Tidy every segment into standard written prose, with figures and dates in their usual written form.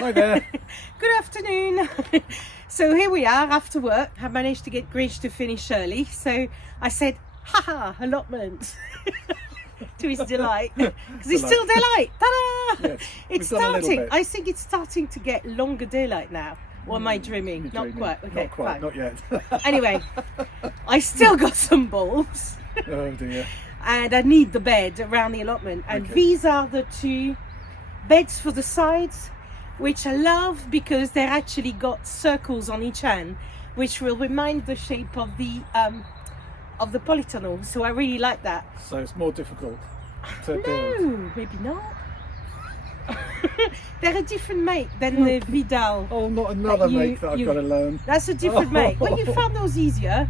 Hi there. Good afternoon. So here we are after work. I managed to get Grinch to finish early. So I said, haha, allotment. To his delight. Because it's still daylight. Ta-da! Yes, It's we've done a little starting. bit. I think it's starting to get longer daylight now. Or am I dreaming? You're Not dreaming. quite. Okay, Not quite, fine. not yet. Anyway, I still got some bulbs. Oh dear. And I need the bed around the allotment, and Okay. these are the two beds for the sides, which I love because they're actually got circles on each end, which will remind the shape of the polytunnel. So I really like that. So it's more difficult to build. No, maybe not. They're a different make than the Vidal. Oh, not another you- make that I've you- got to learn. That's a different make. Well, you found those easier.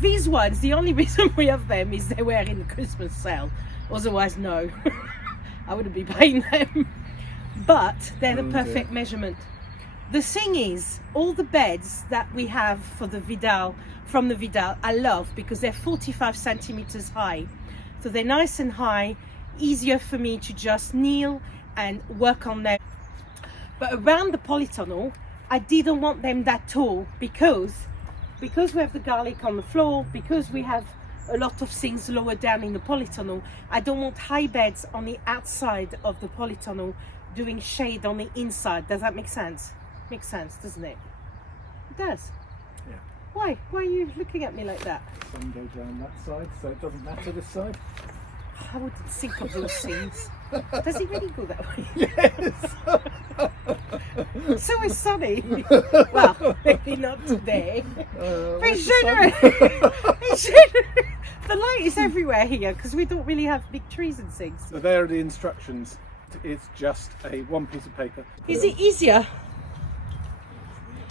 These ones, the only reason we have them is they were in the Christmas sale. Otherwise, no. I wouldn't be buying them. But they're the Oh, perfect dear. measurement. The thing is, all the beds that we have for the Vidal, from the Vidal, I love because they're 45 centimeters high. So they're nice and high, easier for me to just kneel and work on them. But around the polytunnel, I didn't want them that tall because we have the garlic on the floor, because we have a lot of things lower down in the polytunnel. I don't want high beds on the outside of the polytunnel doing shade on the inside. Does that make sense? Makes sense, doesn't it? It does. Yeah. Why are you looking at me like that? Sun goes down that side, so it doesn't matter this side. I wouldn't think of those things. Does it really go that way? Yes. So is Sunny. Well, maybe not today. But it's generous. It's generous. The light is everywhere here because we don't really have big trees and things. So there are the instructions. It's just a one piece of paper. Is it easier?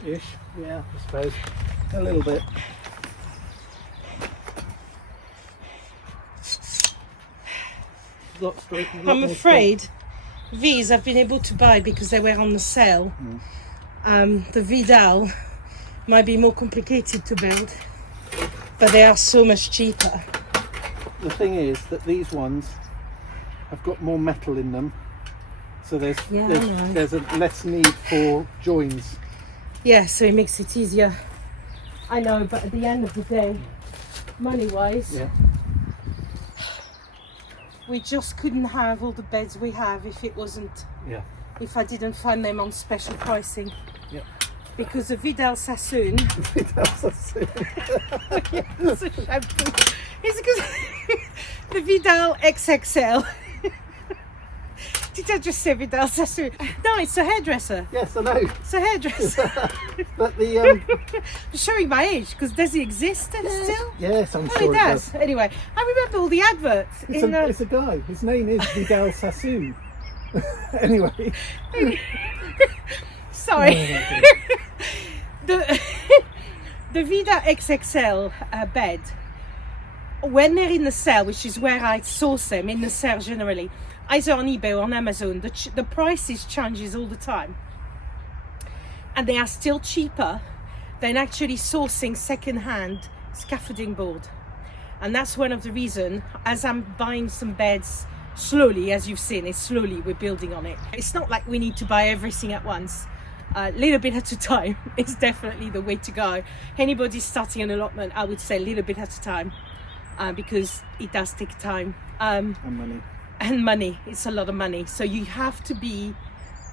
Ish. Yeah, I suppose. A little bit. I'm afraid these I've been able to buy because they were on the sale. The Vidal might be more complicated to build, but they are so much cheaper. The thing is that these ones have got more metal in them, so Yeah, I know. there's a less need for joins. Yeah, so it makes it easier. I know, but at the end of the day, money-wise, Yeah. we just couldn't have all the beds we have if it wasn't, Yeah. if I didn't find them on special pricing. Yep. Because the Vidal Sassoon, That's it. it's a shampoo. It's because the Vidal XXL. Did I just say Vidal Sassoon? No, it's a hairdresser. Yes, I know. It's a hairdresser. But the I'm showing my age because does it exist still? yes, I'm Oh, sure it does. Anyway, I remember all the adverts. It's a guy. His name is Vidal Sassoon. Anyway. Sorry. the Vida XXL bed, when they're in the sale, which is where I source them, in the sale generally, either on eBay or on Amazon, the prices changes all the time. And they are still cheaper than actually sourcing second-hand scaffolding board. And that's one of the reasons, as I'm buying some beds slowly, as you've seen, it's slowly we're building on it. It's not like we need to buy everything at once. A little bit at a time is definitely the way to go. Anybody starting an allotment, I would say a little bit at a time, because it does take time. And money. And money, it's a lot of money. So you have to be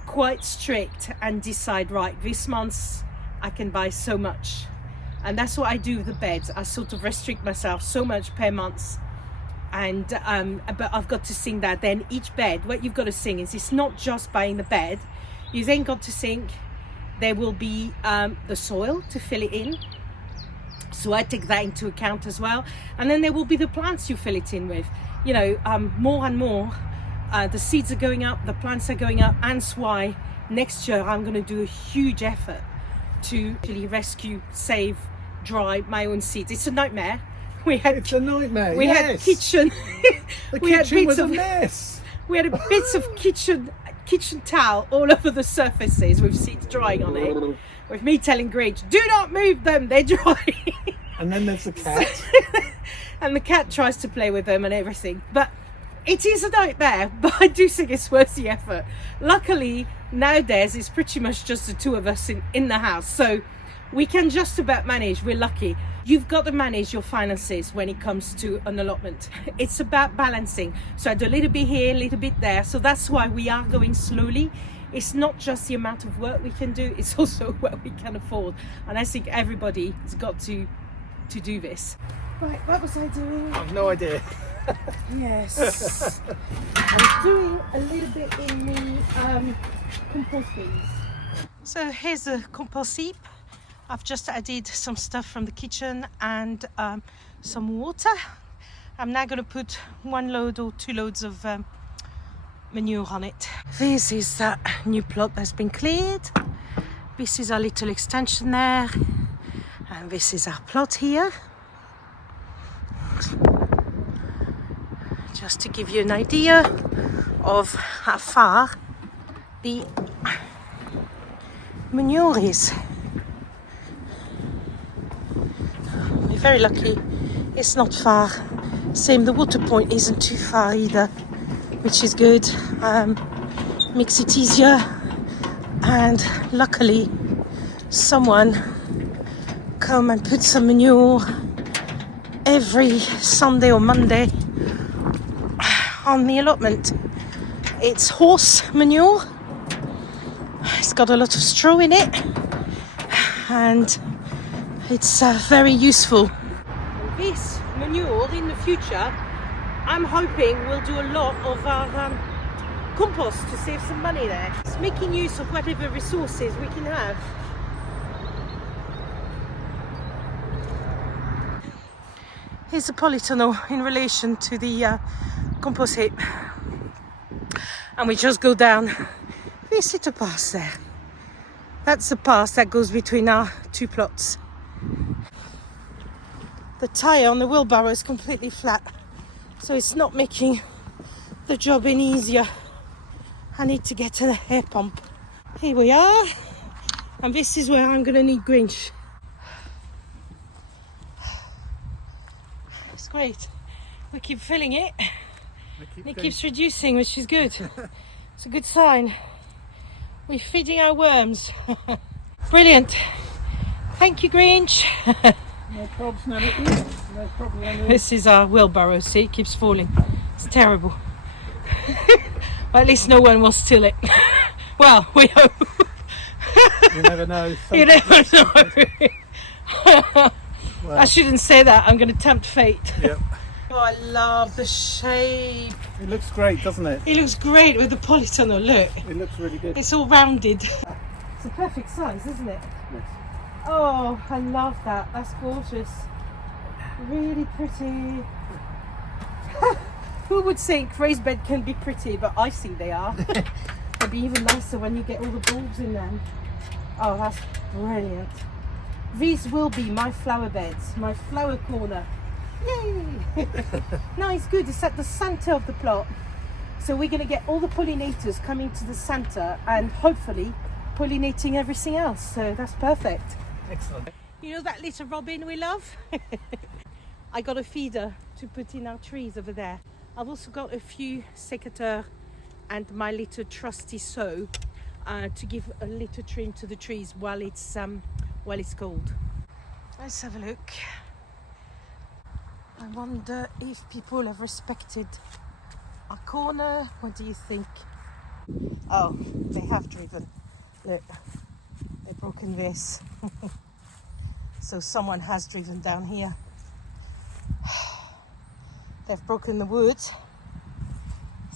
quite strict and decide, right, this month I can buy so much. And that's what I do with the beds. I sort of restrict myself so much per month. And but I've got to think that then each bed, what you've got to think is it's not just buying the bed. You then got to think there will be the soil to fill it in. So I take that into account as well. And then there will be the plants you fill it in with. You know, more and more, the seeds are going up, the plants are going up. And that's why next year I'm going to do a huge effort to really rescue, save, dry my own seeds. It's a nightmare. It's a nightmare. We had kitchen. The we had kitchen bits was a of mess. we had bits of kitchen towel all over the surfaces with seeds drying on it. With me telling Grinch, do not move them, they're dry. And then there's the cat. And the cat tries to play with them and everything. But It is a nightmare, but I do think it's worth the effort. Luckily, nowadays it's pretty much just the two of us in the house, so we can just about manage. We're lucky. You've got to manage your finances when it comes to an allotment. It's about balancing. So I do a little bit here, a little bit there. So that's why we are going slowly. It's not just the amount of work we can do, it's also what we can afford. And I think everybody has got to do this. Right, what was I doing? I've no idea. Yes. I'm doing a little bit in the compost bins. So here's a compost heap. I've just added some stuff from the kitchen and some water. I'm now going to put 1 load or 2 loads of manure on it. This is that new plot that's been cleared. This is our little extension there. And this is our plot here. Just to give you an idea of how far the manure is. We're very lucky, it's not far. Same, the water point isn't too far either, which is good. Makes it easier, and luckily someone come and put some manure every Sunday or Monday on the allotment. It's horse manure. It's got a lot of straw in it, and it's very useful. This manure in the future, I'm hoping we'll do a lot of our compost to save some money there. It's making use of whatever resources we can have. Here's a polytunnel in relation to the compost heap, and we just go down this little path there. That's the path that goes between our 2 plots. The tyre on the wheelbarrow is completely flat, so it's not making the job any easier. I need to get an air pump. Here we are, and this is where I'm going to need Grinch. It's great. We keep filling it. It keeps reducing, which is good. It's a good sign. We're feeding our worms. Brilliant. Thank you, Grinch. No problems, Nanou. No problem, Nanou. This is our wheelbarrow, see, it keeps falling. It's terrible. Well, at least no one will steal it. Well, we hope. You never know. You never know. Well, I shouldn't say that, I'm going to tempt fate. yep. Oh, I love the shape. It looks great, doesn't it? It looks great with the polytunnel, look. It looks really good. It's all rounded. It's a perfect size, isn't it? Yes. Oh, I love that. That's gorgeous. Really pretty. Who would think raised bed can be pretty, but I think they are. They'll be even nicer when you get all the bulbs in them. Oh, that's brilliant. These will be my flower beds, my flower corner. Yay! No, it's good. It's at the center of the plot. So we're going to get all the pollinators coming to the center and hopefully pollinating everything else. So that's perfect. Excellent. You know that little robin we love? I got a feeder to put in our trees over there. I've also got a few secateurs and my little trusty sow to give a little trim to the trees while it's cold. Let's have a look. I wonder if people have respected our corner. What do you think? Oh, they have driven. Look, they've broken this. So someone has driven down here. They've broken the wood.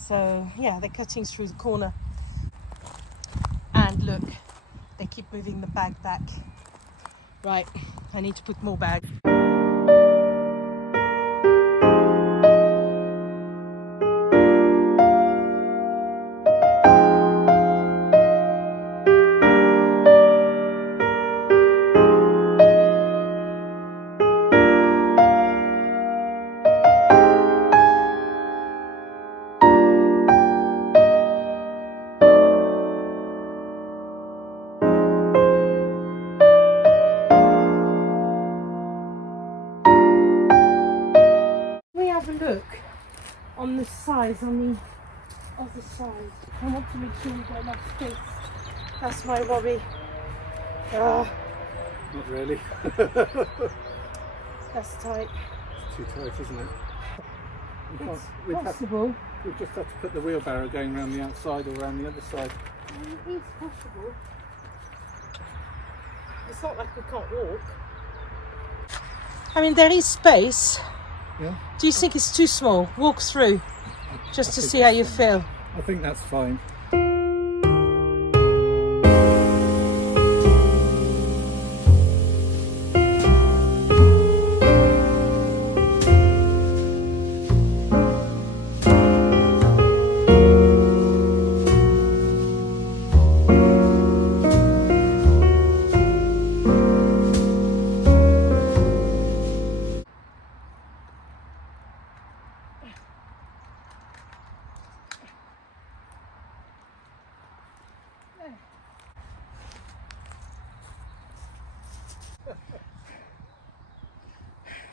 So yeah, they're cutting through the corner. And look, they keep moving the bag back. Right, I need to put more bags. size on the other side. I want to make sure we've got enough space. That's my worry. Not really. That's tight. It's too tight, isn't it? It's possible. We'll just have to put the wheelbarrow going around the outside or around the other side. It is possible. It's not like we can't walk. I mean, there is space. Yeah. Do you think it's too small? Walk through, just to see how you feel. I think that's fine.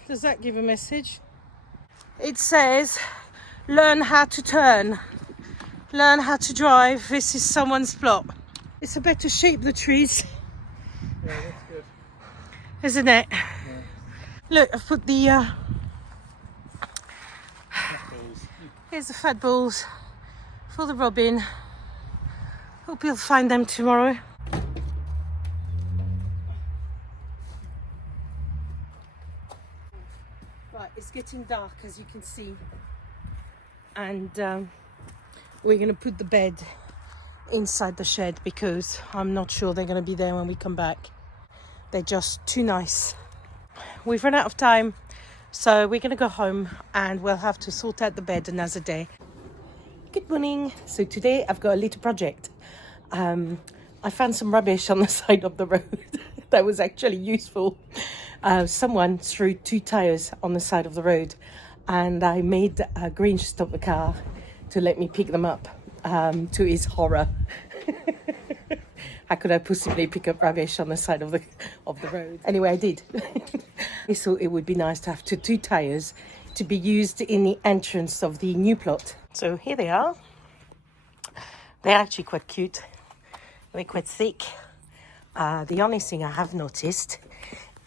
Does that give a message? It says, learn how to turn, learn how to drive. This is someone's plot. It's a better shape, the trees. Yeah, that's good. Isn't it? Yeah. Look, I've put the, Balls. here's the fat balls for the robin. Hope you'll find them tomorrow. Right, it's getting dark, as you can see, and we're going to put the bed inside the shed because I'm not sure they're going to be there when we come back. They're just too nice. We've run out of time, so we're going to go home and we'll have to sort out the bed another day. Good morning. So today I've got a little project. I found some rubbish on the side of the road that was actually useful. Someone threw 2 tires on the side of the road, and I made Grinch stop the car to let me pick them up, to his horror. How could I possibly pick up rubbish on the side of the road? Anyway, I did. I thought it would be nice to have 2 tires to be used in the entrance of the new plot. So here they are. They're actually quite cute. They're quite thick. The only thing I have noticed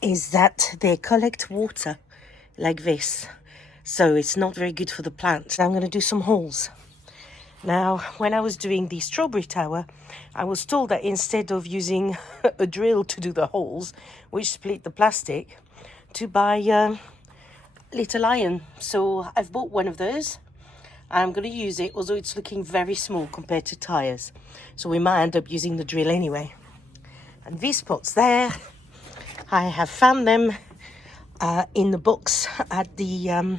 is that they collect water like this. So it's not very good for the plant. I'm going to do some holes. Now, when I was doing the strawberry tower, I was told that instead of using a drill to do the holes, which split the plastic, to buy little iron. So I've bought one of those. I'm going to use it, although it's looking very small compared to tires. So we might end up using the drill anyway. And these pots there, I have found them in the box at the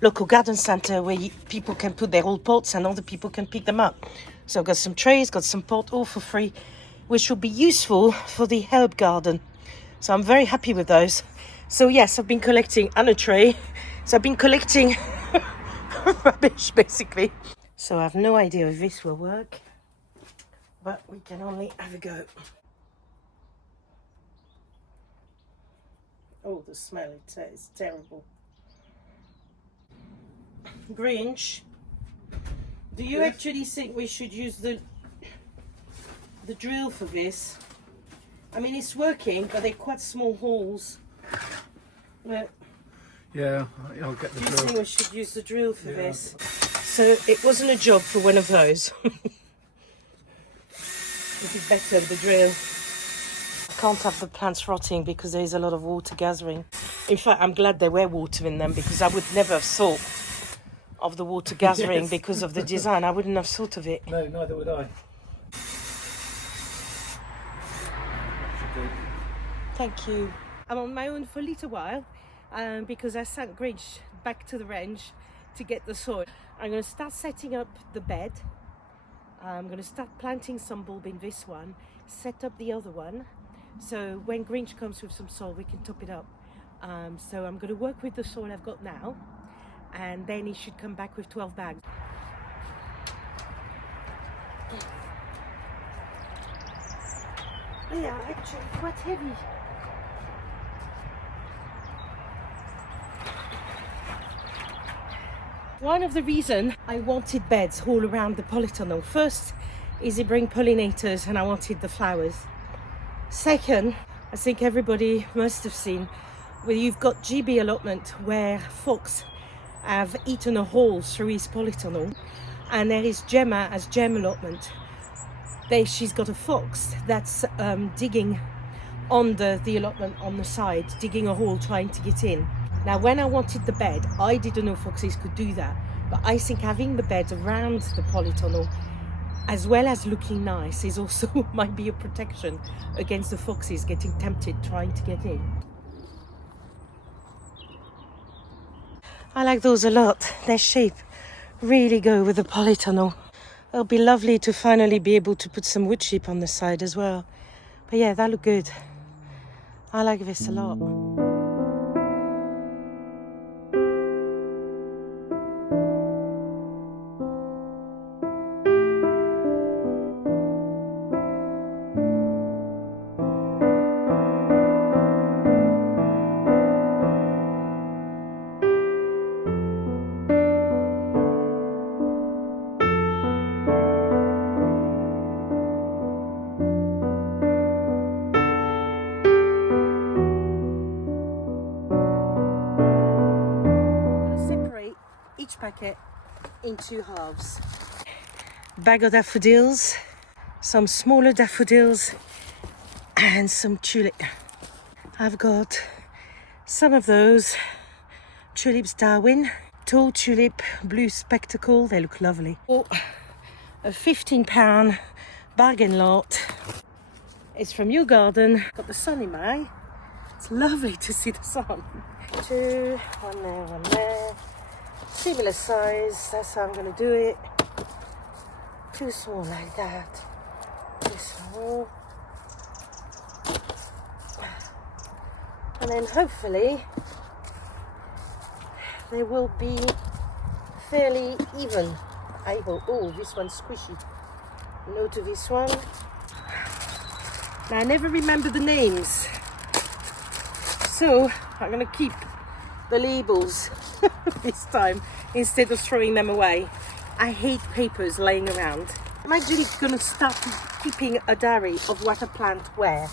local garden centre where people can put their old pots and other people can pick them up. So I've got some trays, got some pot, all for free, which will be useful for the herb garden. So I'm very happy with those. So yes, I've been collecting, and a tray. So I've been collecting rubbish basically. So I have no idea if this will work, but we can only have a go. Oh, the smell, it's terrible. Grinch, do you actually think we should use the drill for this? I mean, it's working, but they're quite small holes. But Yeah, I'll get the do you drill. think we should use the drill for this? So it wasn't a job for one of those. It'd be better with the drill. I can't have the plants rotting because there is a lot of water gathering. In fact, I'm glad there were water in them because I would never have thought of the water gathering Yes. because of the design. I wouldn't have thought of it. No, neither would I. Thank you. I'm on my own for a little while because I sent Grinch back to the range to get the soil. I'm going to start setting up the bed. I'm going to start planting some bulb in this one, set up the other one. So when Grinch comes with some soil, we can top it up. So I'm going to work with the soil I've got now, and then he should come back with 12 bags. They are actually quite heavy. One of the reasons I wanted beds all around the polytunnel, first is it bring pollinators and I wanted the flowers. Second, I think everybody must have seen where you've got GB allotment where fox have eaten a hole through his polytunnel, and there is Gemma as gem allotment. She's got a fox that's digging under the allotment on the side, digging a hole trying to get in. Now when I wanted the bed, I didn't know foxes could do that, but I think having the bed around the polytunnel as well as looking nice is also might be a protection against the foxes getting tempted trying to get in. I like those a lot. Their shape really go with the polytunnel. It'll be lovely to finally be able to put some wood chip on the side as well. But yeah, that look good. I like this a lot. Each packet in two halves. Bag of daffodils, some smaller daffodils and some tulip. I've got some of those tulips Darwin, tall tulip, blue spectacle, they look lovely. Oh, a £15 bargain lot. It's from your garden. Got the sun in my eye. It's lovely to see the sun. Two, one there, one there. Similar size, that's how I'm going to do it. Too small like that. Too small. And then hopefully they will be fairly even. I hope. Oh, this one's squishy. No to this one. Now I never remember the names, so I'm going to keep the labels this time instead of throwing them away. I hate papers laying around. I'm actually going to start keeping a diary of what I plant where,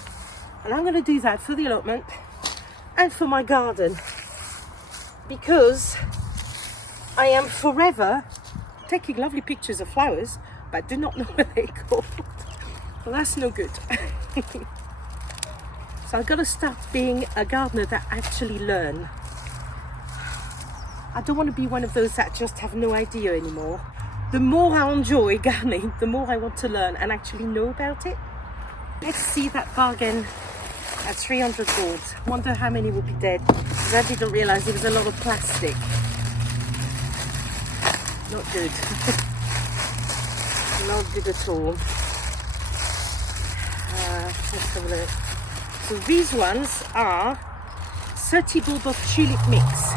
and I'm going to do that for the allotment and for my garden, because I am forever taking lovely pictures of flowers but do not know where they're called. Well, that's no good. So I've got to start being a gardener that actually learn. I don't want to be one of those that just have no idea anymore. The more I enjoy gardening, the more I want to learn and actually know about it. Let's see that bargain at 300 boards. Wonder how many will be dead, because I didn't realise there was a lot of plastic. Not good. Not good at all. Let's have a look. So these ones are 30 bulb of tulip mix.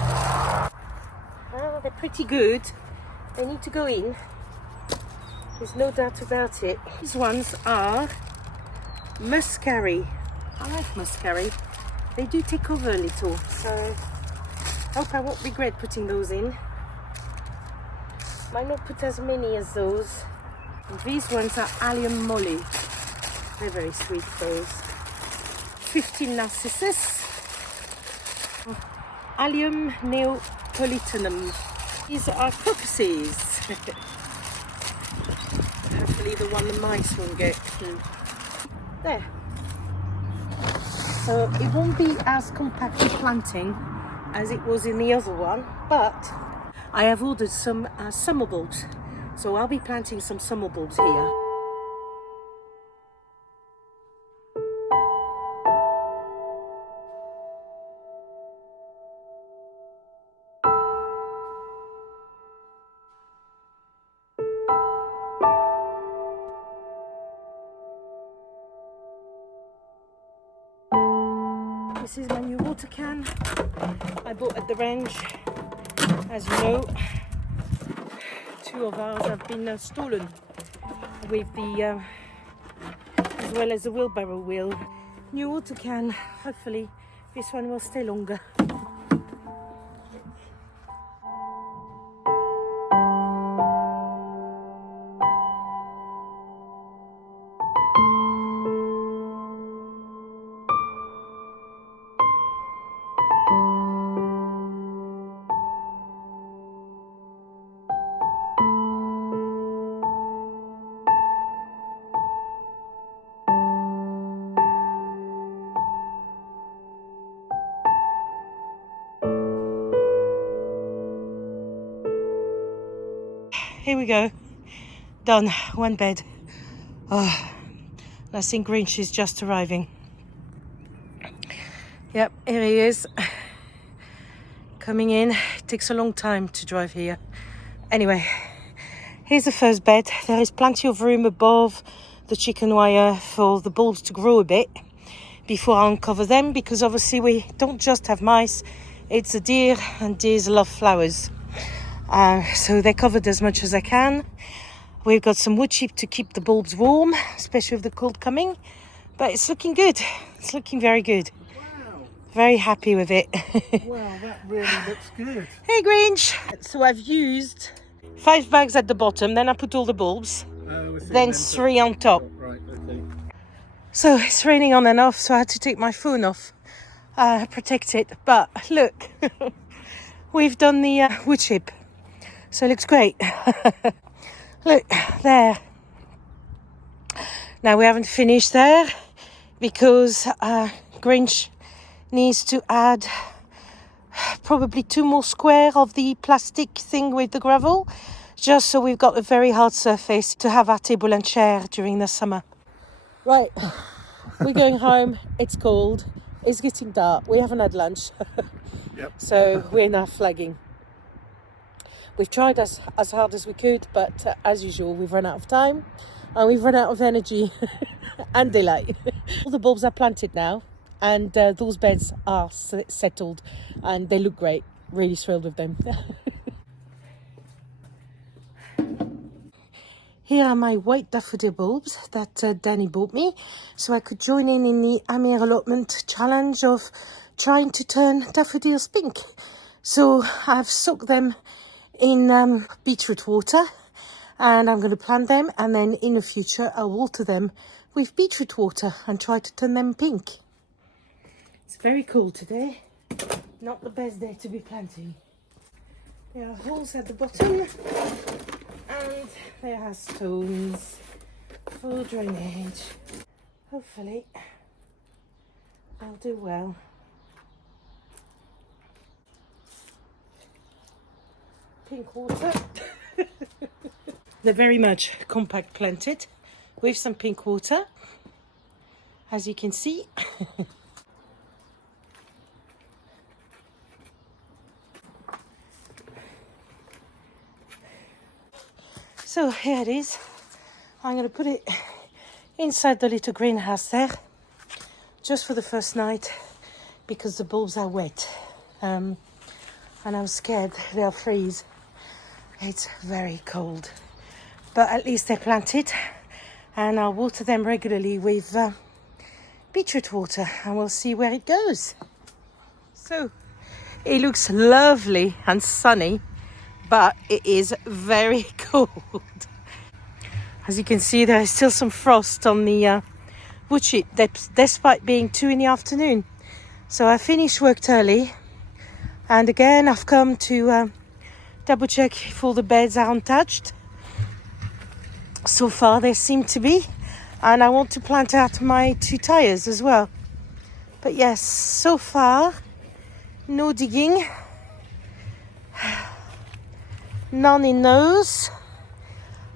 They're pretty good. They need to go in. There's no doubt about it. These ones are muscari. I like muscari. They do take over a little, so I hope I won't regret putting those in. Might not put as many as those. And these ones are allium molly. They're very sweet, those. 15 narcissus. Allium neapolitanum. These are crocuses. Hopefully the one the mice won't get. There. So it won't be as compacted planting as it was in the other one, but I have ordered some summer bulbs. So I'll be planting some summer bulbs here. This is my new water can I bought at the range. As you know, 2 of ours have been stolen with the as well as the wheelbarrow wheel. New water can, hopefully this one will stay longer. here we go. Done. One bed. Oh, I think Grinch is just arriving. Yep, here he is. Coming in. It takes a long time to drive here. Anyway, here's the first bed. There is plenty of room above the chicken wire for the bulbs to grow a bit before I uncover them, because obviously we don't just have mice, it's a deer, and deers love flowers. So they're covered as much as I can. We've got some wood chip to keep the bulbs warm, especially with the cold coming. But it's looking good. It's looking very good. Wow. Very happy with it. Wow, that really looks good. Hey Grinch! So I've used 5 bags at the bottom, then I put all the bulbs, then 3 on top. Right, okay. So it's raining on and off, so I had to take my phone off, protect it. But look, we've done the wood chip, so it looks great. Look, there. Now we haven't finished there because Grinch needs to add probably 2 more square of the plastic thing with the gravel, just so we've got a very hard surface to have our table and chair during the summer. Right, we're going home. It's cold. It's getting dark. We haven't had lunch. Yep. So we're now flagging. We've tried as hard as we could, but as usual, we've run out of time and we've run out of energy and daylight. All the bulbs are planted now, and those beds are settled and they look great. Really thrilled with them. Here are my white daffodil bulbs that Danny bought me, so I could join in the Amir Allotment challenge of trying to turn daffodils pink. So I've soaked them in beetroot water, and I'm going to plant them, and then in the future I'll water them with beetroot water and try to turn them pink. It's very cold today. Not the best day to be planting. There are holes at the bottom, and there are stones for drainage. Hopefully I'll do well. Pink water. They're very much compact planted with some pink water, as you can see. So here it is. I'm going to put it inside the little greenhouse there, just for the first night, because the bulbs are wet, and I'm scared they'll freeze. It's very cold, but at least they're planted, and I'll water them regularly with beetroot water, and we'll see where it goes. So it looks lovely and sunny, but it is very cold. As you can see, there is still some frost on the wood chip, despite being 2 in the afternoon. So I finished work early, and again I've come to double check if all the beds are untouched. So far they seem to be, and I want to plant out my 2 tires as well. But yes, so far no digging, none in those.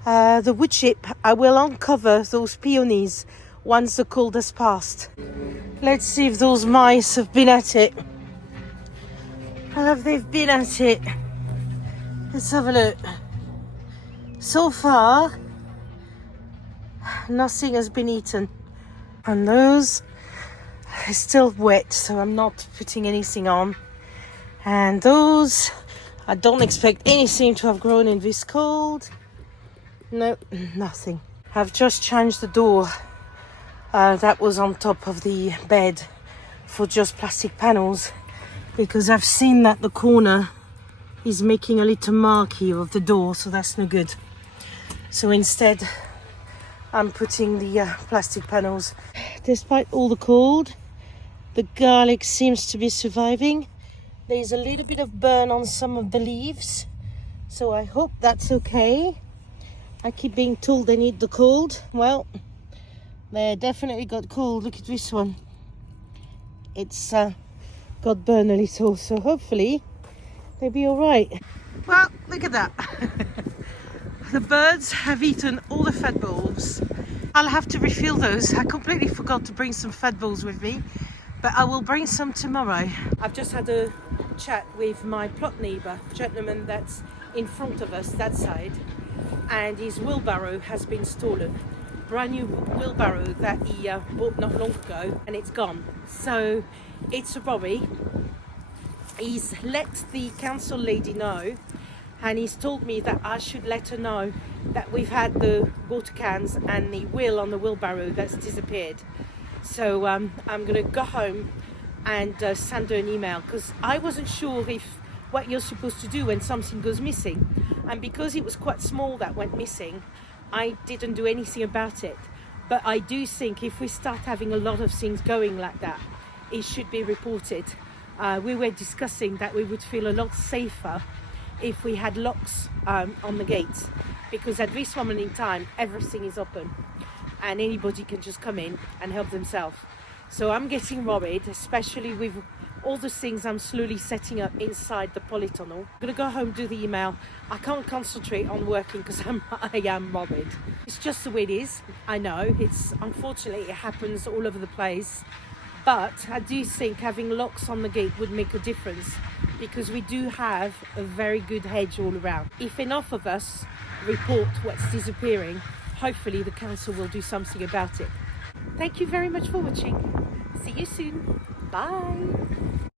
The wood chip, I will uncover those peonies once the cold has passed. Let's see if those mice have been at it. How have they been at it? Let's have a look. So far, nothing has been eaten. And those are still wet, so I'm not putting anything on. And those, I don't expect anything to have grown in this cold. No, nothing. I've just changed the door that was on top of the bed for just plastic panels, because I've seen that the corner is making a little mark here of the door, so that's no good. So instead I'm putting the plastic panels. Despite all the cold, the garlic seems to be surviving. There's a little bit of burn on some of the leaves, so I hope that's okay. I keep being told they need the cold. Well, they definitely got cold. Look at this one. It's got burned a little, so hopefully they'll be all right. Well, look at that. the birds have eaten all the fed bulbs. I'll have to refill those. I completely forgot to bring some fed bulbs with me, but I will bring some tomorrow. I've just had a chat with my plot neighbour, gentleman that's in front of us, that side, and his wheelbarrow has been stolen. Brand new wheelbarrow that he bought not long ago, and it's gone. So it's a worry. He's let the council lady know, and he's told me that I should let her know that we've had the water cans and the wheel on the wheelbarrow that's disappeared. So I'm gonna go home and send her an email, because I wasn't sure if what you're supposed to do when something goes missing, and because it was quite small that went missing, I didn't do anything about it. But I do think if we start having a lot of things going like that, it should be reported. We were discussing that we would feel a lot safer if we had locks on the gates, because at this moment in time everything is open and anybody can just come in and help themselves. So I'm getting worried, especially with all the things I'm slowly setting up inside the polytunnel. I'm gonna go home, do the email. I can't concentrate on working because I am worried. It's just the way it is. I know it's, unfortunately, it happens all over the place. But I do think having locks on the gate would make a difference, because we do have a very good hedge all around. If enough of us report what's disappearing, hopefully the council will do something about it. Thank you very much for watching. See you soon. Bye.